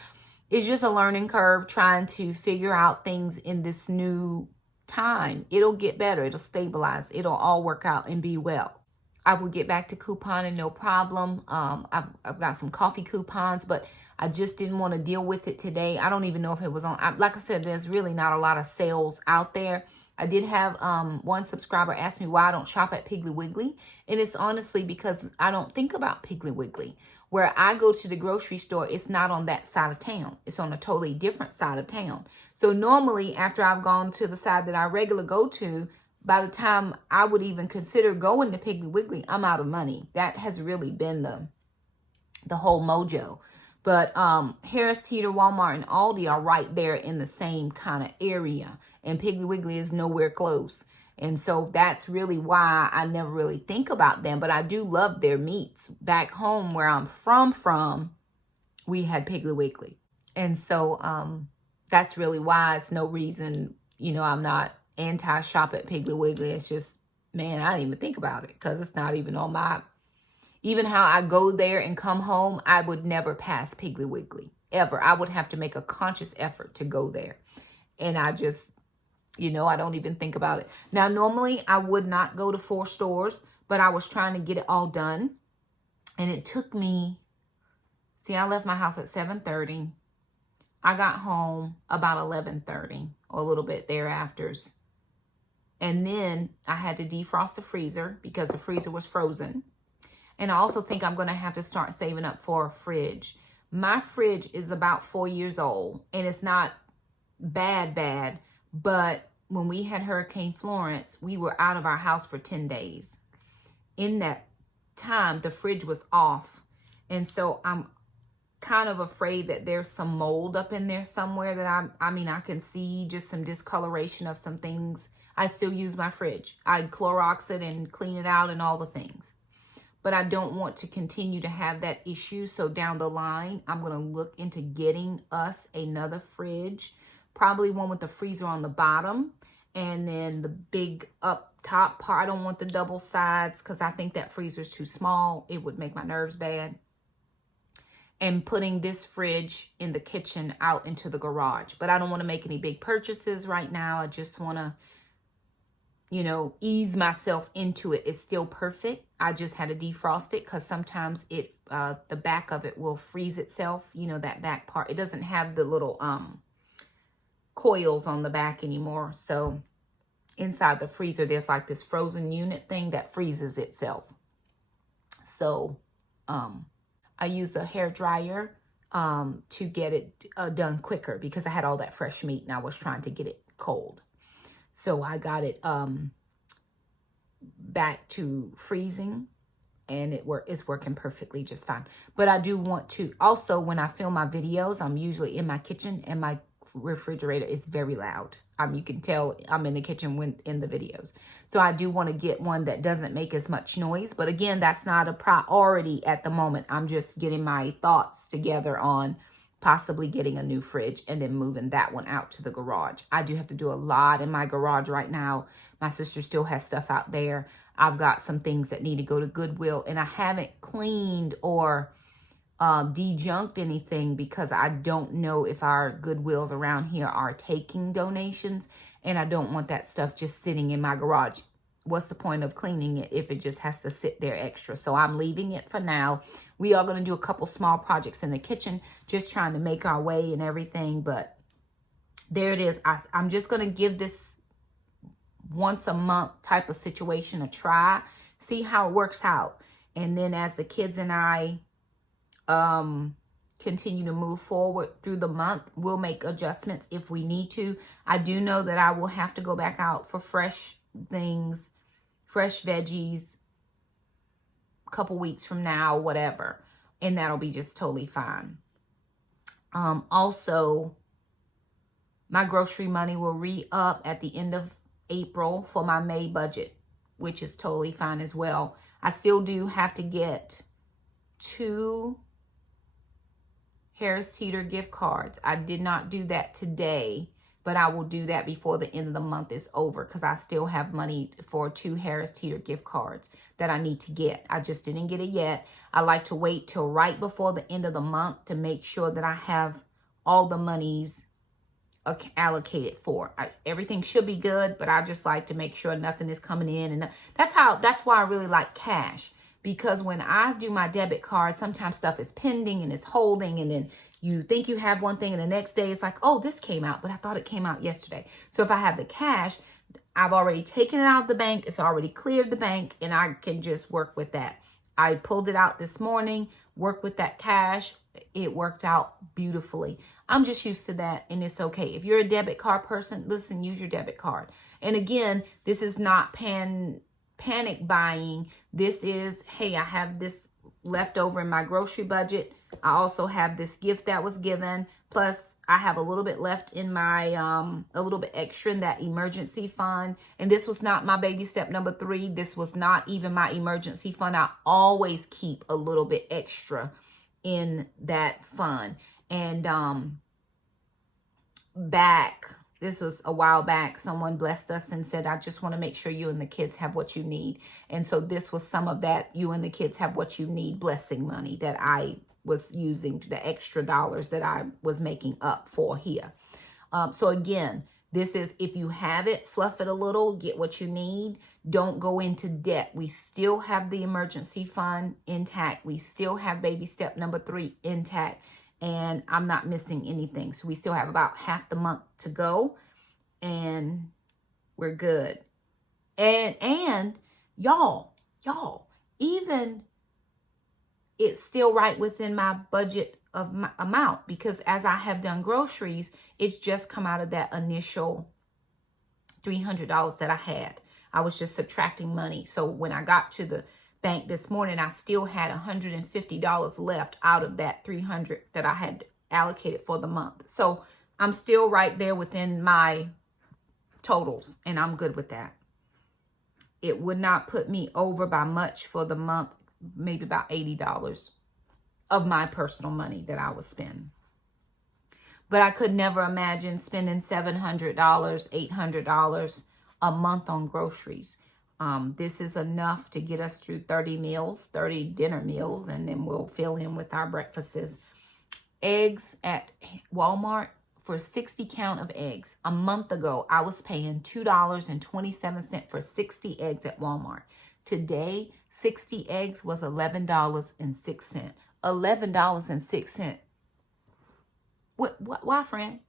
it's just a learning curve trying to figure out things in this new time. It'll get better. It'll stabilize. It'll all work out and be well. I will get back to couponing, no problem. I've got some coffee coupons, but I just didn't want to deal with it today. I don't even know if it was on. Like I said, there's really not a lot of sales out there. I did have one subscriber ask me why I don't shop at Piggly Wiggly. And it's honestly because I don't think about Piggly Wiggly. Where I go to the grocery store, it's not on that side of town. It's on a totally different side of town. So normally after I've gone to the side that I regularly go to, by the time I would even consider going to Piggly Wiggly, I'm out of money. That has really been the whole mojo. But Harris Teeter, Walmart, and Aldi are right there in the same kind of area. And Piggly Wiggly is nowhere close. And so that's really why I never really think about them. But I do love their meats. Back home where I'm from, we had Piggly Wiggly. And so that's really why. It's no reason, you know, I'm not anti-shop at Piggly Wiggly. It's just, man, I didn't even think about it because it's not even on my... Even how I go there and come home, I would never pass Piggly Wiggly, ever. I would have to make a conscious effort to go there. And I just, you know, I don't even think about it. Now, normally I would not go to 4 stores, but I was trying to get it all done. And it took me, see, I left my house at 7:30. I got home about 11:30 or a little bit thereafter. And then I had to defrost the freezer because the freezer was frozen. And I also think I'm going to have to start saving up for a fridge. My fridge is about 4 years old, and it's not bad, but when we had Hurricane Florence, we were out of our house for 10 days. In that time, the fridge was off. And so I'm kind of afraid that there's some mold up in there somewhere that I can see just some discoloration of some things. I still use my fridge. I Clorox it and clean it out and all the things. But I don't want to continue to have that issue. So down the line, I'm going to look into getting us another fridge. Probably one with the freezer on the bottom. And then the big up top part. I don't want the double sides because I think that freezer is too small. It would make my nerves bad. And putting this fridge in the kitchen out into the garage. But I don't want to make any big purchases right now. I just want to, you know, ease myself into it. It's still perfect. I just had to defrost it because sometimes it, the back of it will freeze itself. You know, that back part. It doesn't have the little coils on the back anymore. So inside the freezer, there's like this frozen unit thing that freezes itself. So I used a hair dryer to get it done quicker because I had all that fresh meat and I was trying to get it cold. So I got it back to freezing and it's working perfectly just fine. But I do want to, also when I film my videos, I'm usually in my kitchen and my refrigerator is very loud. You can tell I'm in the kitchen when in the videos. So I do want to get one that doesn't make as much noise. But again, that's not a priority at the moment. I'm just getting my thoughts together on possibly getting a new fridge and then moving that one out to the garage. I do have to do a lot in my garage right now. My sister still has stuff out there. I've got some things that need to go to Goodwill and I haven't cleaned or dejunked anything because I don't know if our Goodwills around here are taking donations and I don't want that stuff just sitting in my garage. What's the point of cleaning it if it just has to sit there extra? So I'm leaving it for now. We are going to do a couple small projects in the kitchen, just trying to make our way and everything. But there it is. I'm just going to give this once a month type of situation a try, see how it works out. And then as the kids and I continue to move forward through the month, we'll make adjustments if we need to. I do know that I will have to go back out for fresh things, fresh veggies, a couple weeks from now, whatever. And that'll be just totally fine. Also, my grocery money will re-up at the end of April for my May budget, which is totally fine as well. I still do have to get 2 Harris Teeter gift cards. I did not do that today, but I will do that before the end of the month is over because I still have money for 2 Harris Teeter gift cards that I need to get. I just didn't get it yet. I like to wait till right before the end of the month to make sure that I have all the monies allocated for. Everything should be good, but I just like to make sure nothing is coming in. And that's why I really like cash. Because when I do my debit card, sometimes stuff is pending and it's holding and then You think you have one thing and the next day it's like, oh, this came out, but I thought it came out yesterday. So if I have the cash, I've already taken it out of the bank. It's already cleared the bank and I can just work with that. I pulled it out this morning, worked with that cash. It worked out beautifully. I'm just used to that and it's okay. If you're a debit card person, listen, use your debit card. And again, this is not panic buying. This is, hey, I have this left over in my grocery budget. I also have this gift that was given. Plus, I have a little bit left in my, a little bit extra in that emergency fund. And this was not my baby step number 3. This was not even my emergency fund. I always keep a little bit extra in that fund. And this was a while back, someone blessed us and said, I just want to make sure you and the kids have what you need. And so this was some of that you and the kids have what you need blessing money that I was using, the extra dollars that I was making up for here. So again, this is, if you have it, fluff it a little, get what you need. Don't go into debt. We still have the emergency fund intact. We still have baby step number 3 intact. And I'm not missing anything. So we still have about half the month to go. And we're good. And y'all, even it's still right within my budget of my amount. Because as I have done groceries, it's just come out of that initial $300 that I had. I was just subtracting money. So when I got to the bank this morning, I still had $150 left out of that $300 that I had allocated for the month. So I'm still right there within my totals and I'm good with that. It would not put me over by much for the month, maybe about $80 of my personal money that I was spending. But I could never imagine spending $700, $800 a month on groceries. This is enough to get us through 30 meals, 30 dinner meals, and then we'll fill in with our breakfasts. Eggs at Walmart, for 60 count of eggs. A month ago, I was paying $2.27 for 60 eggs at Walmart. Today, 60 eggs was $11.06. $11.06. Why, friend?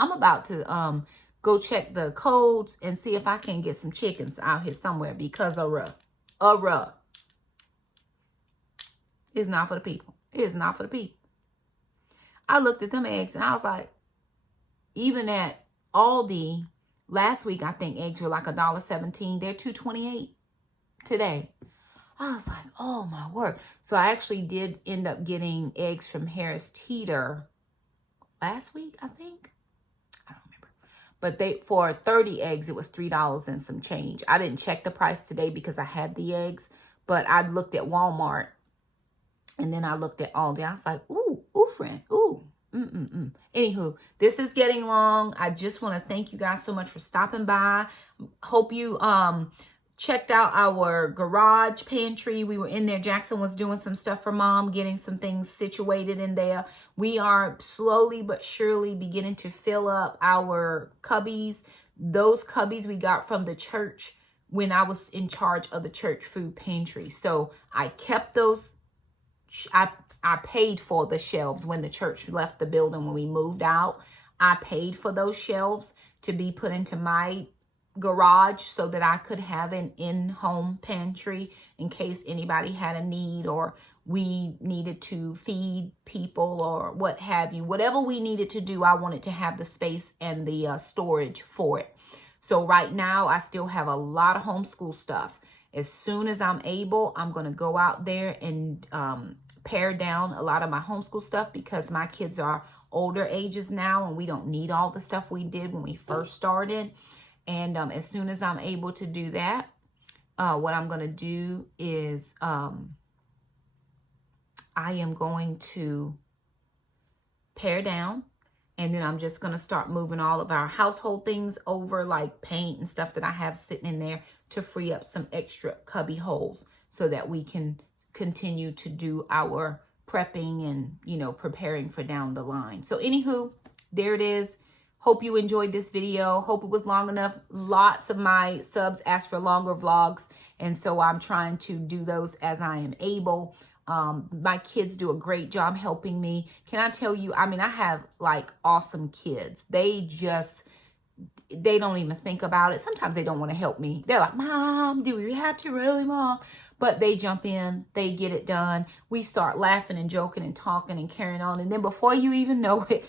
I'm about to go check the codes and see if I can get some chickens out here somewhere because it's not for the people. It is not for the people. I looked at them eggs and I was like, even at Aldi last week, I think eggs were like $1.17. They're $2.28 today. I was like, oh my word. So I actually did end up getting eggs from Harris Teeter last week, I think. I don't remember. But for 30 eggs, it was $3 and some change. I didn't check the price today because I had the eggs, but I looked at Walmart and then I looked at Aldi. I was like, ooh, friend, ooh. Anywho, this is getting long. I just want to thank you guys so much for stopping by. Hope you checked out our garage pantry. We were in there. Jackson was doing some stuff for mom, getting some things situated in there. We are slowly but surely beginning to fill up our cubbies. Those cubbies we got from the church when I was in charge of the church food pantry. So I kept those. I paid for the shelves when the church left the building. When we moved out, I paid for those shelves to be put into my garage so that I could have an in-home pantry in case anybody had a need or we needed to feed people or what have you. Whatever we needed to do, I wanted to have the space and the storage for it. So right now, I still have a lot of homeschool stuff. As soon as I'm able, I'm going to go out there and pare down a lot of my homeschool stuff because my kids are older ages now and we don't need all the stuff we did when we first started. And as soon as I'm able to do that, what I'm going to do is I am going to pare down. And then I'm just going to start moving all of our household things over, like paint and stuff that I have sitting in there to free up some extra cubby holes so that we can continue to do our prepping and, you know, preparing for down the line. So anywho, there it is. Hope you enjoyed this video. Hope it was long enough. Lots of my subs asked for longer vlogs. And so I'm trying to do those as I am able. My kids do a great job helping me. Can I tell you, I mean, I have like awesome kids. They don't even think about it. Sometimes they don't want to help me. They're like, Mom, do we have to really, Mom? But they jump in, they get it done. We start laughing and joking and talking and carrying on. And then before you even know it,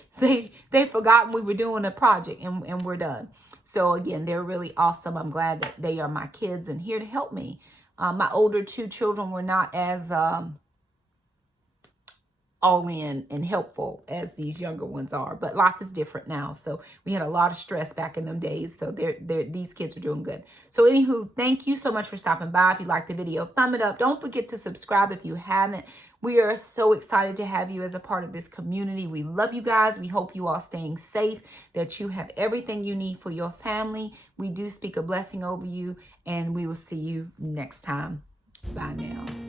they've forgotten we were doing a project and we're done. So again, they're really awesome. I'm glad that they are my kids and here to help me. My older 2 children were not as all in and helpful as these younger ones are, but life is different now. So we had a lot of stress back in them days. So these kids are doing good. So anywho, thank you so much for stopping by. If you liked the video, thumb it up. Don't forget to subscribe if you haven't. We are so excited to have you as a part of this community. We love you guys. We hope you all staying safe, that you have everything you need for your family. We do speak a blessing over you, and we will see you next time. Bye now.